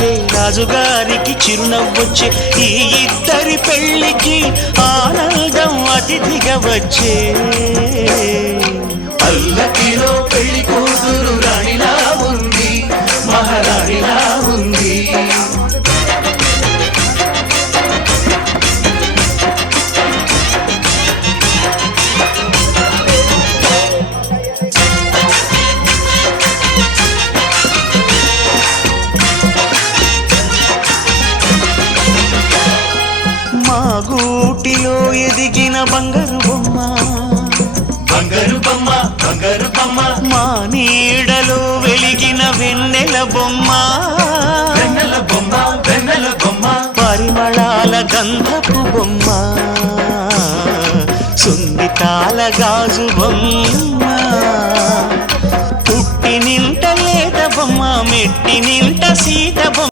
వచ్చే, రాజుగారికి చిరునవ్వొచ్చే, ఈ ఇద్దరి పెళ్లికి ఆనందం అతిథిగా వచ్చే. పల్లకిలో పెళ్లి కూతురు రాణిలా ఉంది, మహారాణిలా ఉంది. మా గూటిలో ఎదిగిన బంగారు బొమ్మ, బంగారు బొమ్మ, బంగారు బొమ్మ, మా నీడలో వెలిగిన వెన్నెల బొమ్మ, వెన్నెల బొమ్మ, వెన్నెల బొమ్మ, పరిమళాల గంధపు బొమ్మ, సున్నితాల గాజు బొమ్మ, పుట్టినింట లేత బొమ్మ, మెట్టినింట